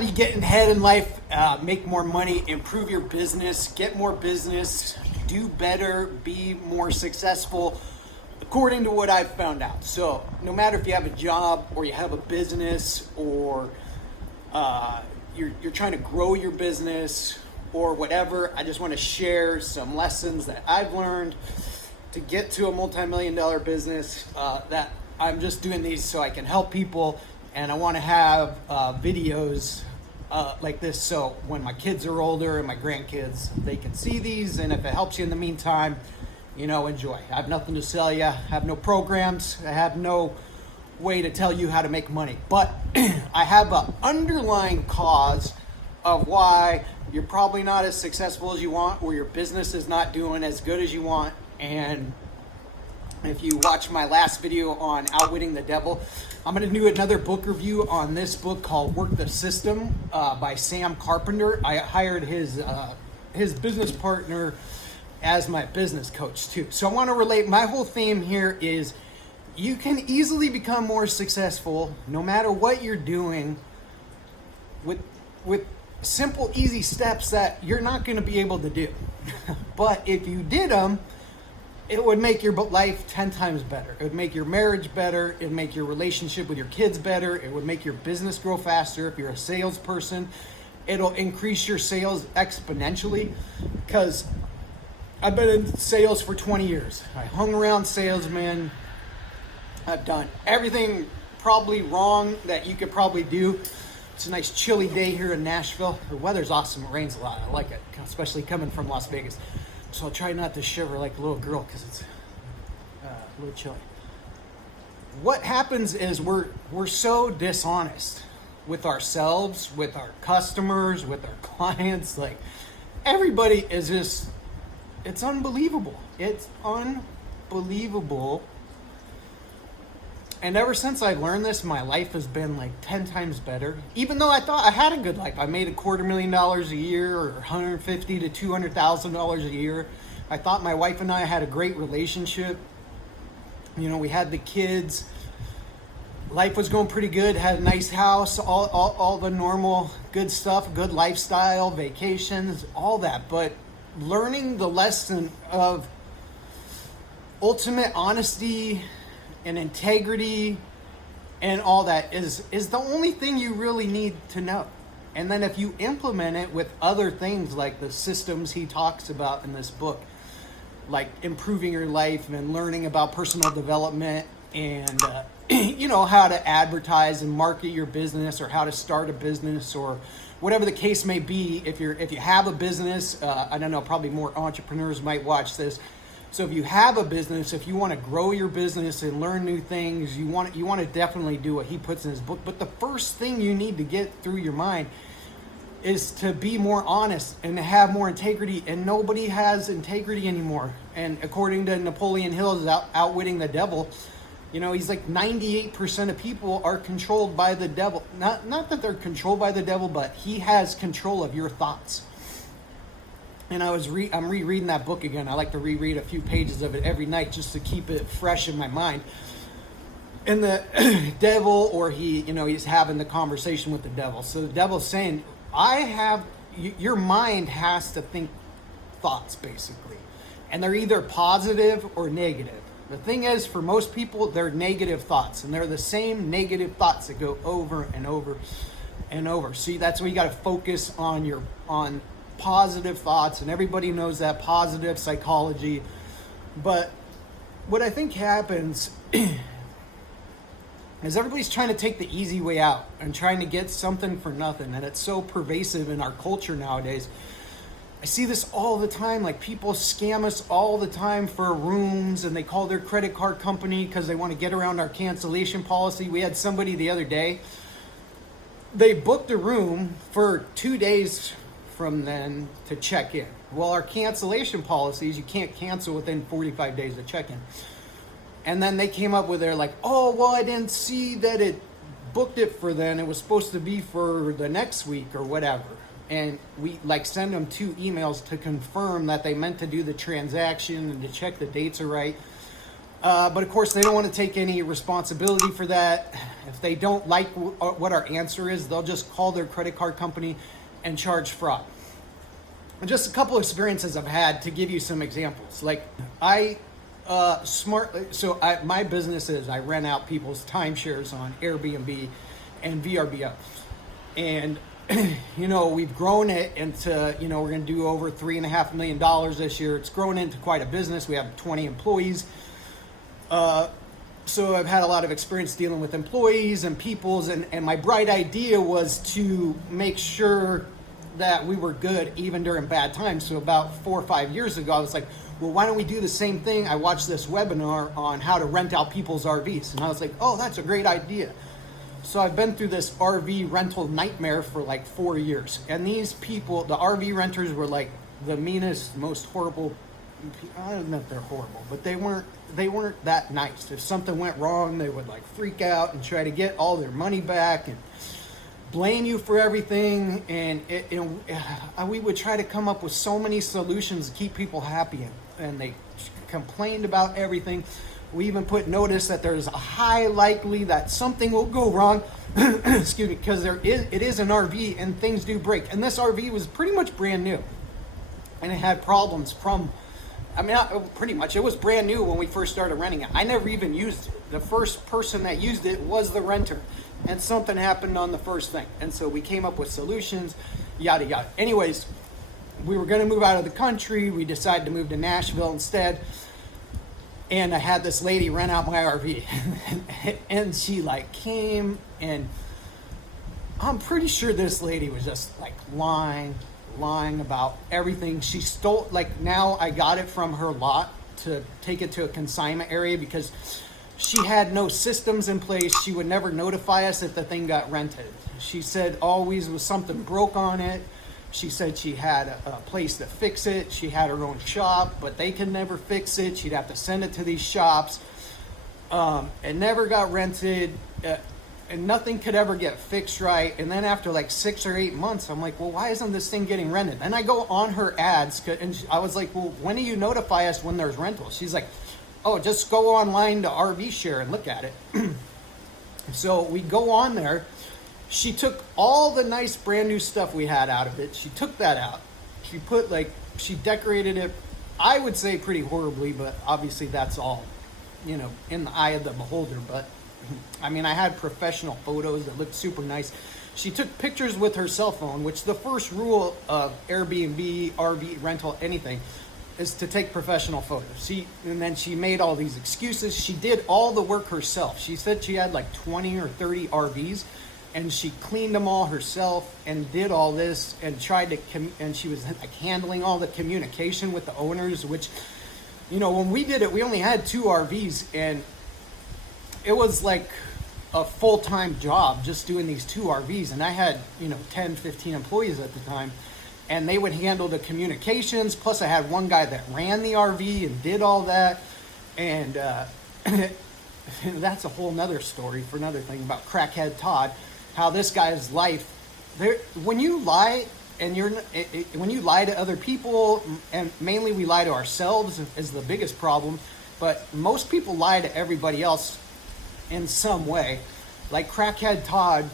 how do you get ahead in life, make more money, improve your business, get more business, do better, be more successful, according to what I've found out. So no matter if you have a job or you have a business or you're trying to grow your business or whatever, I just want to share some lessons that I've learned to get to a multi-million-dollar business. That I'm just doing these so I can help people, and I want to have videos like this so when my kids are older and my grandkids, they can see these, and if it helps you in the meantime, enjoy. I have nothing to sell you. I have no programs. I have no way to tell you how to make money. But I have an underlying cause of why you're probably not as successful as you want, or your business is not doing as good as you want. And if you watch my last video on Outwitting the Devil, I'm going to do another book review on this book called Work the System by Sam Carpenter. I hired his business partner as my business coach too. So I want to relate, my whole theme here is you can easily become more successful no matter what you're doing with simple, easy steps that you're not going to be able to do. But if you did them, it would make your life 10 times better. It would make your marriage better. It would make your relationship with your kids better. It would make your business grow faster. If you're a salesperson, it'll increase your sales exponentially, because I've been in sales for 20 years. I hung around salesmen. I've done everything probably wrong that you could probably do. It's a nice chilly day here in Nashville. The weather's awesome. It rains a lot. I like it, especially coming from Las Vegas. So I'll try not to shiver like a little girl because it's a little chilly. What happens is we're so dishonest with ourselves, with our customers, with our clients. Like, everybody is just, it's unbelievable. It's unbelievable. And ever since I learned this, my life has been like 10 times better. Even though I thought I had a good life. I made $250,000 a year, or $150,000 to $200,000 a year. I thought my wife and I had a great relationship. We had the kids. Life was going pretty good. Had a nice house, all the normal good stuff, good lifestyle, vacations, all that. But learning the lesson of ultimate honesty and integrity and all that is the only thing you really need to know. And then if you implement it with other things like the systems he talks about in this book, like improving your life and learning about personal development and how to advertise and market your business, or how to start a business, or whatever the case may be. If you have a business, I don't know, probably more entrepreneurs might watch this. So if you have a business, if you want to grow your business and learn new things, you want to definitely do what he puts in his book. But the first thing you need to get through your mind is to be more honest and to have more integrity. And nobody has integrity anymore. And according to Napoleon Hill's Outwitting the Devil, he's like 98% of people are controlled by the devil. Not that they're controlled by the devil, but he has control of your thoughts. And I'm rereading that book again. I like to reread a few pages of it every night just to keep it fresh in my mind. And the devil, or he's having the conversation with the devil. So the devil's saying, your mind has to think thoughts, basically. And they're either positive or negative. The thing is, for most people, they're negative thoughts. And they're the same negative thoughts that go over and over and over. See, that's why you got to focus on positive thoughts, and everybody knows that, positive psychology. But what I think happens is everybody's trying to take the easy way out and trying to get something for nothing, and it's so pervasive in our culture nowadays. I see this all the time. Like, people scam us all the time for rooms, and they call their credit card company because they want to get around our cancellation policy. We had somebody the other day, they booked a room for 2 days from then to check in. Well, our cancellation policies, you can't cancel within 45 days of check-in. And then they came up with, they're like, oh, well, I didn't see that it booked it for then. It was supposed to be for the next week or whatever. And we send them 2 emails to confirm that they meant to do the transaction and to check the dates are right. But of course, they don't want to take any responsibility for that. If they don't like what our answer is, they'll just call their credit card company and charge fraud. And just a couple of experiences I've had to give you some examples. Like my business is I rent out people's timeshares on Airbnb and VRBO. And, we've grown it into, we're going to do over $3.5 million this year. It's grown into quite a business. We have 20 employees. So I've had a lot of experience dealing with employees and peoples, and my bright idea was to make sure that we were good even during bad times. So about 4 or 5 years ago, I was like, well, why don't we do the same thing? I watched this webinar on how to rent out people's RVs, and I was like, oh, that's a great idea. So I've been through this RV rental nightmare for like 4 years. And these people, the RV renters, were like the meanest, most horrible. I don't know if they're horrible, but they weren't that nice. If something went wrong, they would like freak out and try to get all their money back and blame you for everything. And we would try to come up with so many solutions to keep people happy, and they complained about everything. We even put notice that there's a high likely that something will go wrong, excuse me, because it is an RV and things do break. And this RV was pretty much brand new, and it had problems pretty much. It was brand new when we first started renting it. I never even used it. The first person that used it was the renter, and something happened on the first thing. And so we came up with solutions, yada, yada. Anyways, we were going to move out of the country. We decided to move to Nashville instead. And I had this lady rent out my RV, and she like came, and I'm pretty sure this lady was just like lying about everything. She stole, like, now I got it from her lot to take it to a consignment area because she had no systems in place. She would never notify us if the thing got rented. She said always was something broke on it. She said she had a place to fix it. She had her own shop, but they could never fix it. She'd have to send it to these shops. It never got rented, and nothing could ever get fixed right. And then after like 6 or 8 months, I'm like, well, why isn't this thing getting rented? And I go on her ads, and I was like, well, when do you notify us when there's rentals? She's like, oh, just go online to RV Share and look at it. So we go on there. She took all the nice brand new stuff we had out of it. She took that out. She decorated it, I would say pretty horribly, but obviously that's all, in the eye of the beholder. But I had professional photos that looked super nice. She took pictures with her cell phone, which the first rule of Airbnb, RV rental, anything, is to take professional photos. And then she made all these excuses. She did all the work herself. She said she had like 20 or 30 RVs. And she cleaned them all herself and did all this and tried to, and she was like handling all the communication with the owners, which, when we did it, we only had 2 RVs, and it was like a full-time job just doing these 2 RVs. And I had, 10, 15 employees at the time, and they would handle the communications. Plus I had one guy that ran the RV and did all that. And that's a whole nother story for another thing about crackhead Todd. How this guy's life, when you lie when you lie to other people, and mainly we lie to ourselves is the biggest problem, but most people lie to everybody else in some way. Like crackhead Todd,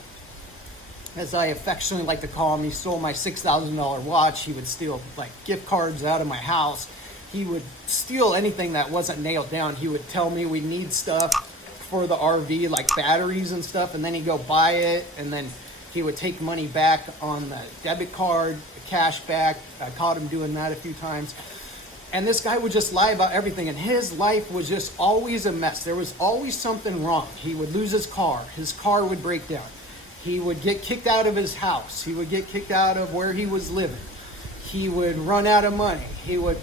as I affectionately like to call him, he stole my $6,000 watch. He would steal like gift cards out of my house. He would steal anything that wasn't nailed down. He would tell me we need stuff for the RV, like batteries and stuff, and then he'd go buy it, and then he would take money back on the debit card, cash back. I caught him doing that a few times. And this guy would just lie about everything, and his life was just always a mess. There was always something wrong. He would lose his car would break down. He would get kicked out of his house. He would get kicked out of where he was living. He would run out of money.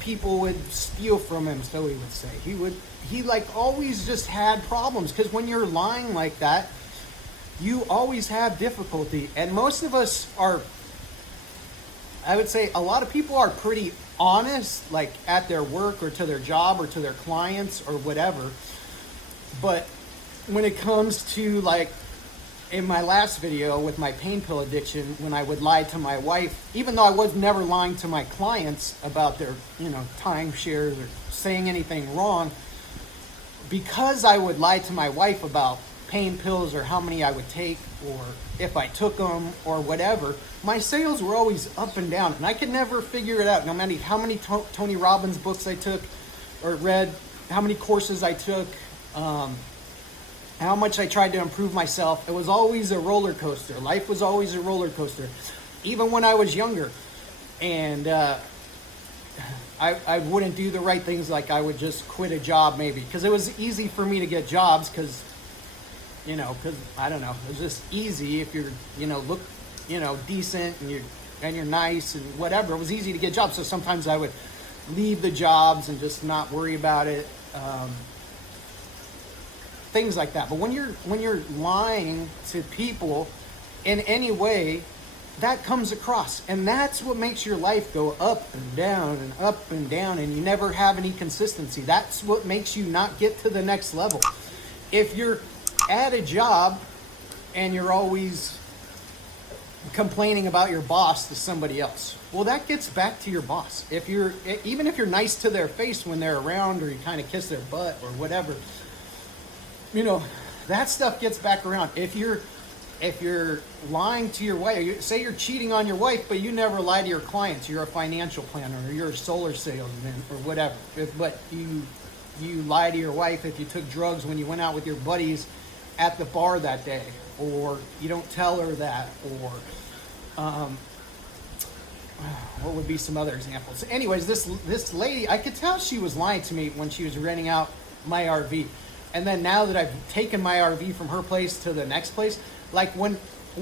People would steal from him, so he would say. He always just had problems, because when you're lying like that, you always have difficulty. And most of us are, I would say a lot of people are pretty honest, like at their work or to their job or to their clients or whatever. But when it comes to, like, in my last video with my pain pill addiction, when I would lie to my wife, even though I was never lying to my clients about their, timeshares or saying anything wrong, because I would lie to my wife about pain pills or how many I would take or if I took them or whatever, my sales were always up and down, and I could never figure it out. No matter how many Tony Robbins books I took or read, how many courses I took, how much I tried to improve myself, it was always a roller coaster. Life was always a roller coaster, even when I was younger. And I wouldn't do the right things, like I would just quit a job maybe, because it was easy for me to get jobs because I don't know, it was just easy if you're, look, decent and you're nice and whatever. It was easy to get jobs, so sometimes I would leave the jobs and just not worry about it, things like that. But when you're lying to people in any way, that comes across, and that's what makes your life go up and down and up and down, and you never have any consistency. That's what makes you not get to the next level. If you're at a job and you're always complaining about your boss to somebody else, well, that gets back to your boss. Even if you're nice to their face when they're around, or you kind of kiss their butt or whatever, that stuff gets back around. If you're lying to your wife, say you're cheating on your wife, but you never lie to your clients, you're a financial planner or you're a solar salesman or whatever, but you lie to your wife if you took drugs when you went out with your buddies at the bar that day, or you don't tell her that, or what would be some other examples? Anyways, this lady, I could tell she was lying to me when she was renting out my RV. And then now that I've taken my RV from her place to the next place, like when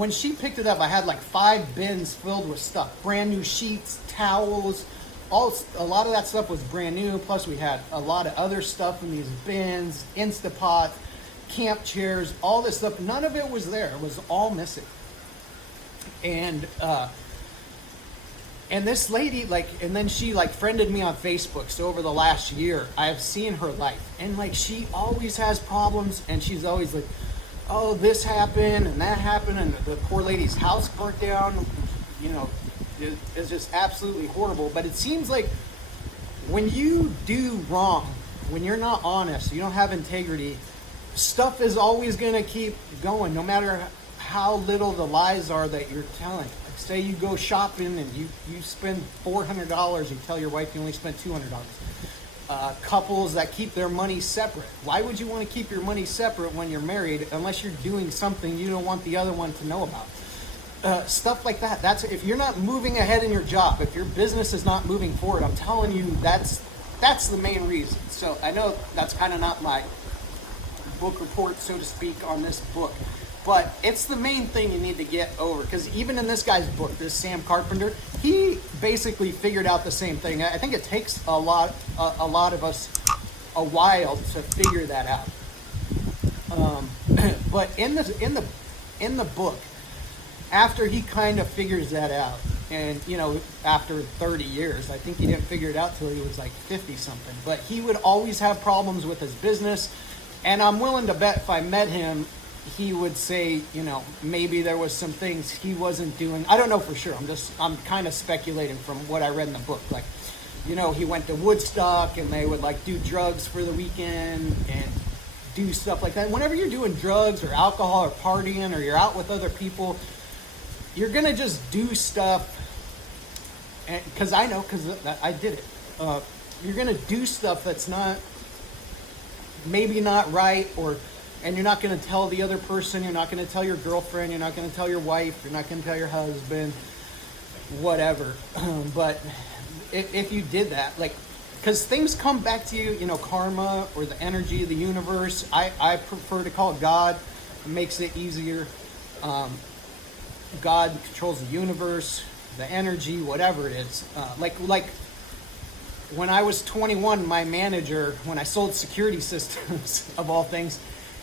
she picked it up, I had like 5 bins filled with stuff, brand new sheets, towels, a lot of that stuff was brand new. Plus we had a lot of other stuff in these bins, Instapot, camp chairs, all this stuff. None of it was there. It was all missing. And this lady, and then she friended me on Facebook. So over the last year, I've seen her life, and she always has problems, and she's always like, oh, this happened and that happened, and the poor lady's house burnt down. It's just absolutely horrible. But it seems like when you do wrong, when you're not honest, you don't have integrity, stuff is always going to keep going, no matter how little the lies are that you're telling. Like, say you go shopping and you spend $400, you tell your wife you only spent $200. Couples that keep their money separate. Why would you want to keep your money separate when you're married, unless you're doing something you don't want the other one to know about? Stuff like that. That's if you're not moving ahead in your job, if your business is not moving forward, I'm telling you, that's the main reason. So I know that's kind of not my book report, so to speak, on this book, but it's the main thing you need to get over, because even in this guy's book, this Sam Carpenter, he basically figured out the same thing. I think it takes a lot of us a while to figure that out. But in the book, after he kind of figures that out, and after 30 years, I think he didn't figure it out till he was like 50 something, but he would always have problems with his business. And I'm willing to bet if I met him, he would say, maybe there was some things he wasn't doing. I don't know for sure. I'm kind of speculating from what I read in the book. He went to Woodstock, and they would do drugs for the weekend and do stuff like that. Whenever you're doing drugs or alcohol or partying, or you're out with other people, you're going to just do stuff. Because I know, because I did it. You're going to do stuff that's maybe not right, and you're not going to tell the other person, you're not going to tell your girlfriend, you're not going to tell your wife, you're not going to tell your husband, whatever. But if you did that, because things come back to you, karma or the energy of the universe. I prefer to call it God. It makes it easier. God controls the universe, the energy, whatever it is. When I was 21, my manager, when I sold security systems, of all things,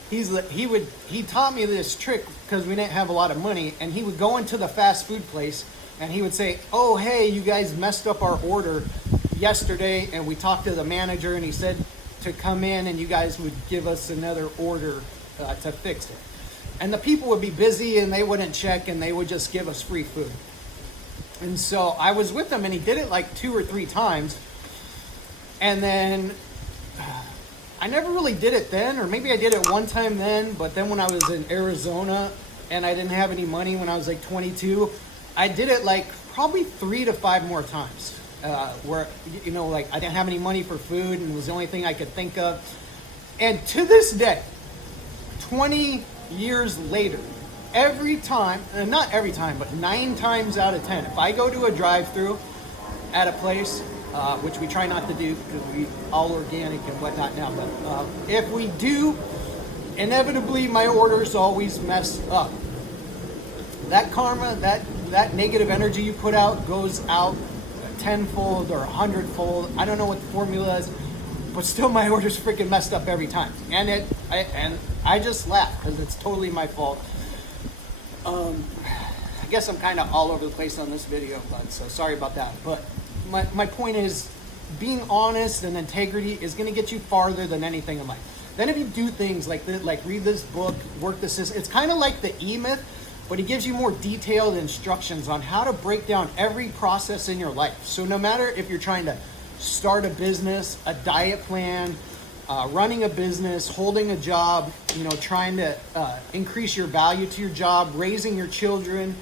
he taught me this trick, because we didn't have a lot of money, and he would go into the fast food place and he would say, oh, hey, you guys messed up our order yesterday, and we talked to the manager, and he said to come in and you guys would give us another order to fix it. And the people would be busy and they wouldn't check, and they would just give us free food. And so I was with him, and he did it 2 or 3 times. And then I never really did it then, or maybe I did it one time then, but then when I was in Arizona and I didn't have any money when I was like 22, I did it like probably 3 to 5 more times. Where, you know, like I didn't have any money for food and it was the only thing I could think of. And to this day, 20 years later, every time, not every time, but 9 times out of 10, if I go to a drive-through at a place, which we try not to do because we all organic and whatnot now, but if we do, inevitably my orders always mess up. That karma, that negative energy you put out goes out tenfold or 100-fold. I don't know what the formula is, but still my orders freaking messed up every time. And I just laugh because it's totally my fault. I guess I'm kind of all over the place on this video, but so sorry about that. But my point is, being honest and integrity is going to get you farther than anything in life. Then if you do things like this, like read this book, work the system, it's kind of like the E-Myth, but it gives you more detailed instructions on how to break down every process in your life. So no matter if you're trying to start a business, a diet plan, running a business, holding a job, you know, trying to increase your value to your job, raising your children,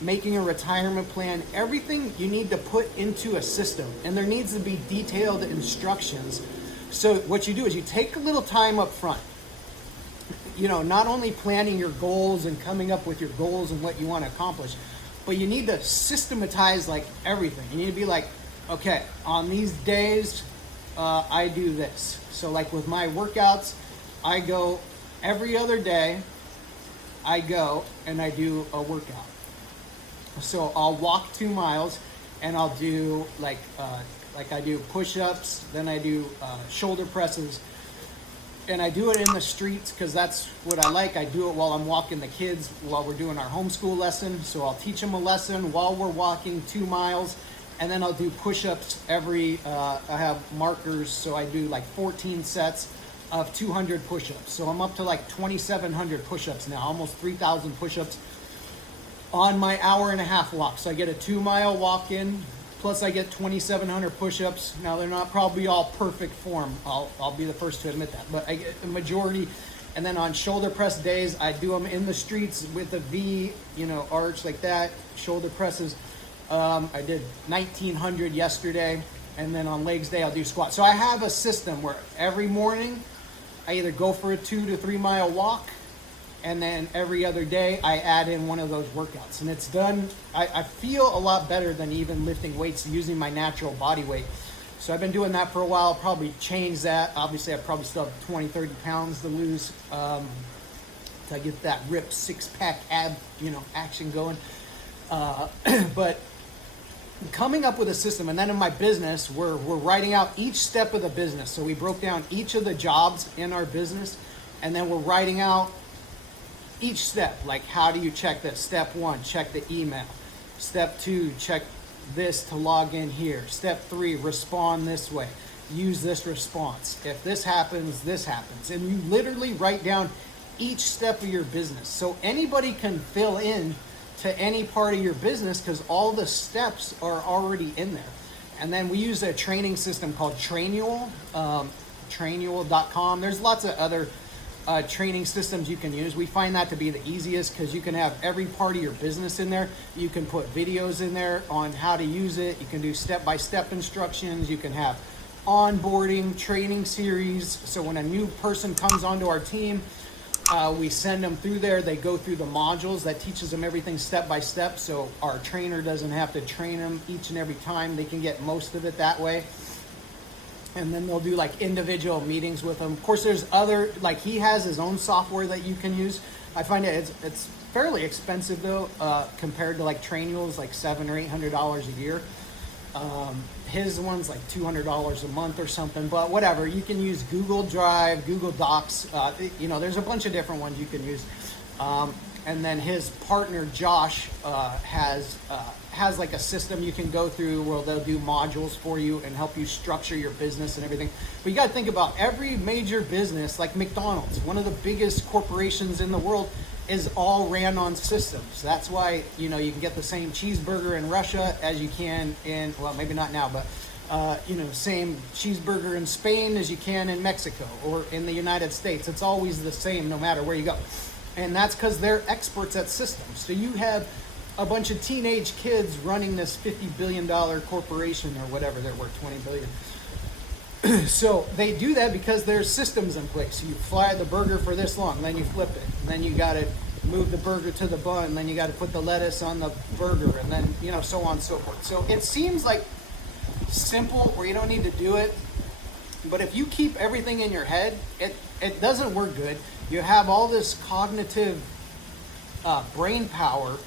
making a retirement plan, everything you need to put into a system, and there needs to be detailed instructions. So what you do is you take a little time up front, you know, not only planning your goals and coming up with your goals and what you want to accomplish, but you need to systematize like everything. You need to be like, okay, on these days, I do this. So like with my workouts, I go every other day, I go and I do a workout. So I'll walk 2 miles and I'll do like I do push-ups, then I do shoulder presses, and I do it in the streets because that's what I like. I do it while I'm walking the kids while we're doing our homeschool lesson. So I'll teach them a lesson while we're walking 2 miles, and then I'll do push-ups I have markers, so I do like 14 sets of 200 push-ups. So I'm up to like 2,700 push-ups now, almost 3,000 push-ups on my hour-and-a-half walk. So I get a 2-mile walk in, plus I get 2,700 push-ups. Now they're not probably all perfect form. I'll be the first to admit that, but I get the majority. And then on shoulder press days, I do them in the streets with a V, you know, arch like that, shoulder presses. I did 1,900 yesterday, and then on legs day, I'll do squats. So I have a system where every morning I either go for a 2 to 3 mile walk, and then every other day I add in one of those workouts. And it's done, I feel a lot better than even lifting weights using my natural body weight. So I've been doing that for a while, probably change that. Obviously I probably still have 20, 30 pounds to lose to get that ripped 6-pack ab, you know, action going. But coming up with a system, and then in my business, we're writing out each step of the business. So we broke down each of the jobs in our business, and then we're writing out each step, like how do you check this? Step 1, check the email. Step 2, check this to log in here. Step 3, respond this way. Use this response. If this happens, this happens. And you literally write down each step of your business. So anybody can fill in to any part of your business because all the steps are already in there. And then we use a training system called Trainual, trainual.com. There's lots of other training systems you can use. We find that to be the easiest because you can have every part of your business in there. You can put videos in there on how to use it. You can do step-by-step instructions. You can have onboarding training series. So when a new person comes onto our team, we send them through there. They go through the modules that teaches them everything step by step. So our trainer doesn't have to train them each and every time. They can get most of it that way. And then they'll do like individual meetings with them. Of course, there's other, like he has his own software that you can use. I find it's fairly expensive though, compared to like Trainuals, like $700 or $800 a year. His one's like $200 a month or something, but whatever. You can use Google Drive, Google Docs. You know, there's a bunch of different ones you can use. And then his partner Josh has like a system you can go through where they'll do modules for you and help you structure your business and everything. But you got to think about every major business, like McDonald's, one of the biggest corporations in the world, is all ran on systems. That's why, you know, you can get the same cheeseburger in Russia as you can in, well, maybe not now, but same cheeseburger in Spain as you can in Mexico or in the United States. It's always the same no matter where you go. And that's because they're experts at systems. So you have a bunch of teenage kids running this $50 billion corporation or whatever they're worth, $20 billion. So they do that because there's systems in place. You fry the burger for this long, then you flip it. And then you got to move the burger to the bun, then you got to put the lettuce on the burger, and then, so on and so forth. So it seems like simple where you don't need to do it. But if you keep everything in your head, it doesn't work good. You have all this cognitive brain power,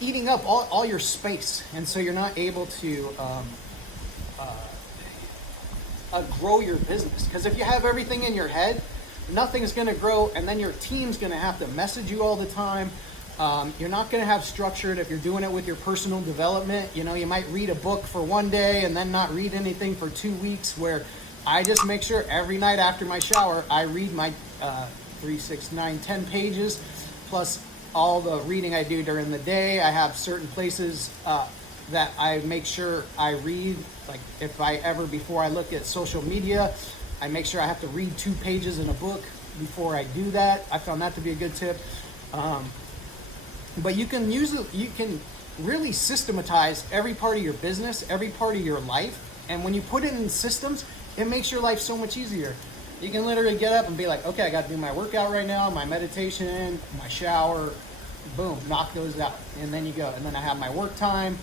eating up all your space. And so you're not able to grow your business. Because if you have everything in your head, nothing's going to grow, and then your team's going to have to message you all the time. You're not going to have structured if you're doing it with your personal development. You might read a book for one day and then not read anything for 2 weeks, where I just make sure every night after my shower, I read my 3, 6, 9, 10 pages, plus all the reading I do during the day. I have certain places that I make sure I read. Like if I ever, before I look at social media, I make sure I have to read 2 pages in a book before I do that. I found that to be a good tip. But you can really systematize every part of your business, every part of your life. And when you put it in systems, it makes your life so much easier. You can literally get up and be like, okay, I got to do my workout right now, my meditation, my shower, boom, knock those out. And then you go. And then I have my work time.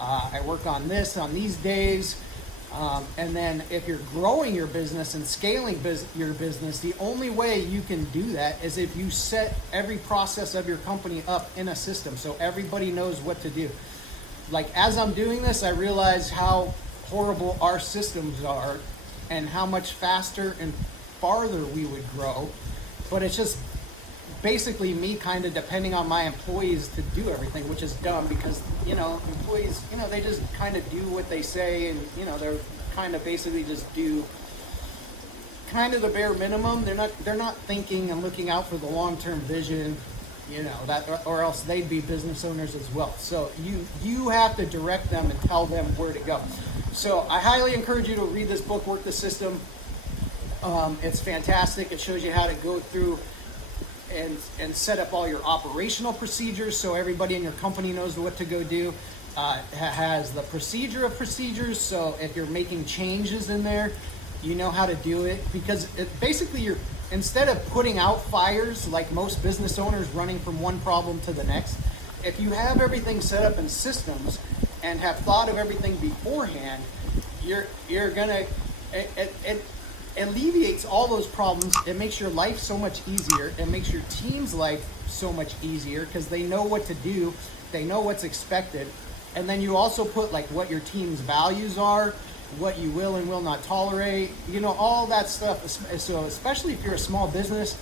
I work on this on these days. And then if you're growing your business and scaling your business, the only way you can do that is if you set every process of your company up in a system so everybody knows what to do. Like as I'm doing this, I realize how horrible our systems are and how much faster and farther we would grow. But it's just basically me kind of depending on my employees to do everything, which is dumb because, employees, they just kind of do what they say, and, they're kind of basically just do kind of the bare minimum. They're not thinking and looking out for the long-term vision, or else they'd be business owners as well. So you have to direct them and tell them where to go. So I highly encourage you to read this book, Work the System. It's fantastic. It shows you how to go through and set up all your operational procedures so everybody in your company knows what to go do. Has the procedure of procedures, so if you're making changes in there, you know how to do it. Because basically, instead of putting out fires like most business owners running from one problem to the next, if you have everything set up in systems and have thought of everything beforehand, you're gonna it alleviates all those problems. It makes your life so much easier. It makes your team's life so much easier because they know what to do. They know what's expected. And then you also put like what your team's values are, what you will and will not tolerate, all that stuff. So especially if you're a small business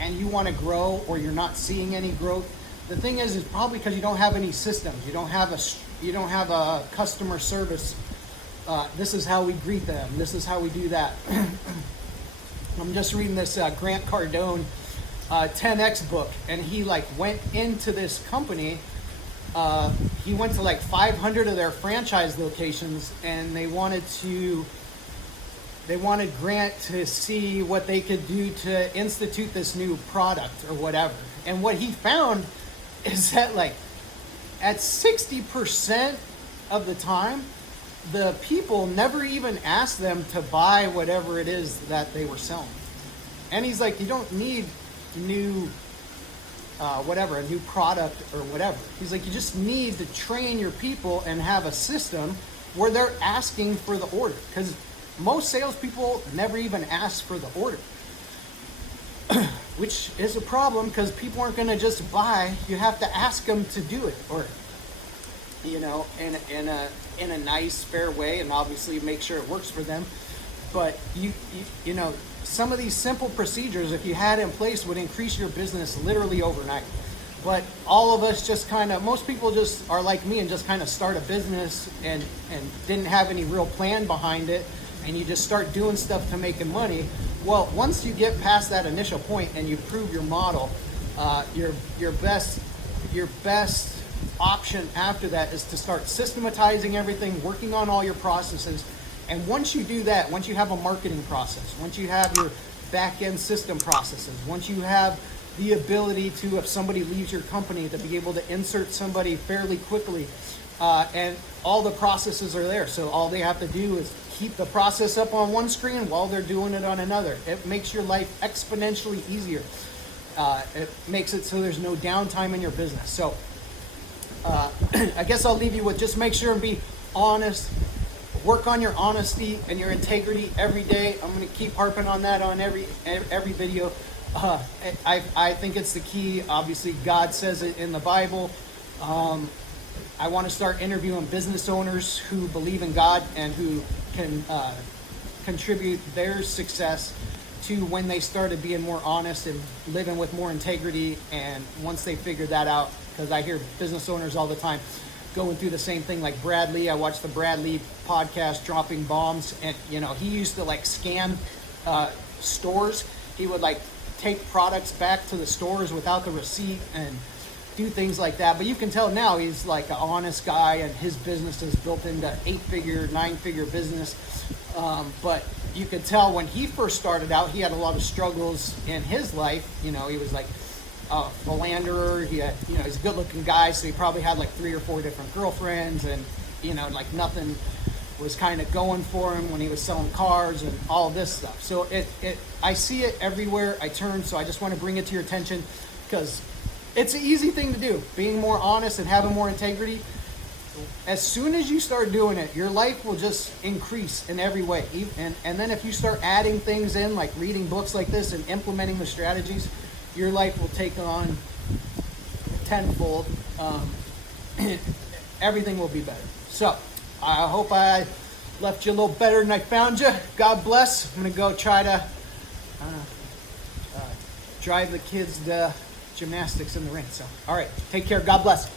and you want to grow or you're not seeing any growth, the thing is probably because you don't have any systems. You don't have a customer service. This is how we greet them. This is how we do that. I'm just reading this Grant Cardone 10X book, and he went into this company. He went to 500 of their franchise locations, and they wanted Grant to see what they could do to institute this new product or whatever. And what he found is that at 60% of the time, the people never even asked them to buy whatever it is that they were selling. And he's like, you don't need new a new product or whatever. He's like, you just need to train your people and have a system where they're asking for the order. Because most salespeople never even ask for the order. Which is a problem because people aren't going to just buy. You have to ask them to do it, or in a nice, fair way, and obviously make sure it works for them. But you some of these simple procedures, if you had in place, would increase your business literally overnight. But all of us most people just are like me and just kind of start a business and didn't have any real plan behind it, and you just start doing stuff to make money. Well, once you get past that initial point and you prove your model, your best option after that is to start systematizing everything, working on all your processes. And once you do that, once you have a marketing process, once you have your back-end system processes, once you have the ability to, if somebody leaves your company, to be able to insert somebody fairly quickly, and all the processes are there. So all they have to do is keep the process up on one screen while they're doing it on another. It makes your life exponentially easier. It makes it so there's no downtime in your business. So I guess I'll leave you with just make sure and be honest. Work on your honesty and your integrity every day. I'm going to keep harping on that on every video. I think it's the key. Obviously, God says it in the Bible. I want to start interviewing business owners who believe in God and who can contribute their success to when they started being more honest and living with more integrity. And once they figured that out, because I hear business owners all the time going through the same thing, like Brad Lee. I watched the Brad Lee podcast, Dropping Bombs, and he used to like scan stores. He would like take products back to the stores without the receipt and do things like that. But you can tell now he's like an honest guy, and his business is built into 8-figure, 9-figure business. But you could tell when he first started out, he had a lot of struggles in his life. He was like a philanderer. He had, he's a good-looking guy, so he probably had like 3 or 4 different girlfriends, and like nothing was kind of going for him when he was selling cars and all this stuff. So I see it everywhere I turn. So I just want to bring it to your attention because it's an easy thing to do. Being more honest and having more integrity. As soon as you start doing it, your life will just increase in every way. And then if you start adding things in, like reading books like this and implementing the strategies, your life will take on tenfold. Everything will be better. So I hope I left you a little better than I found you. God bless. I'm going to go try to drive the kids to gymnastics in the ring. So, all right. Take care. God bless.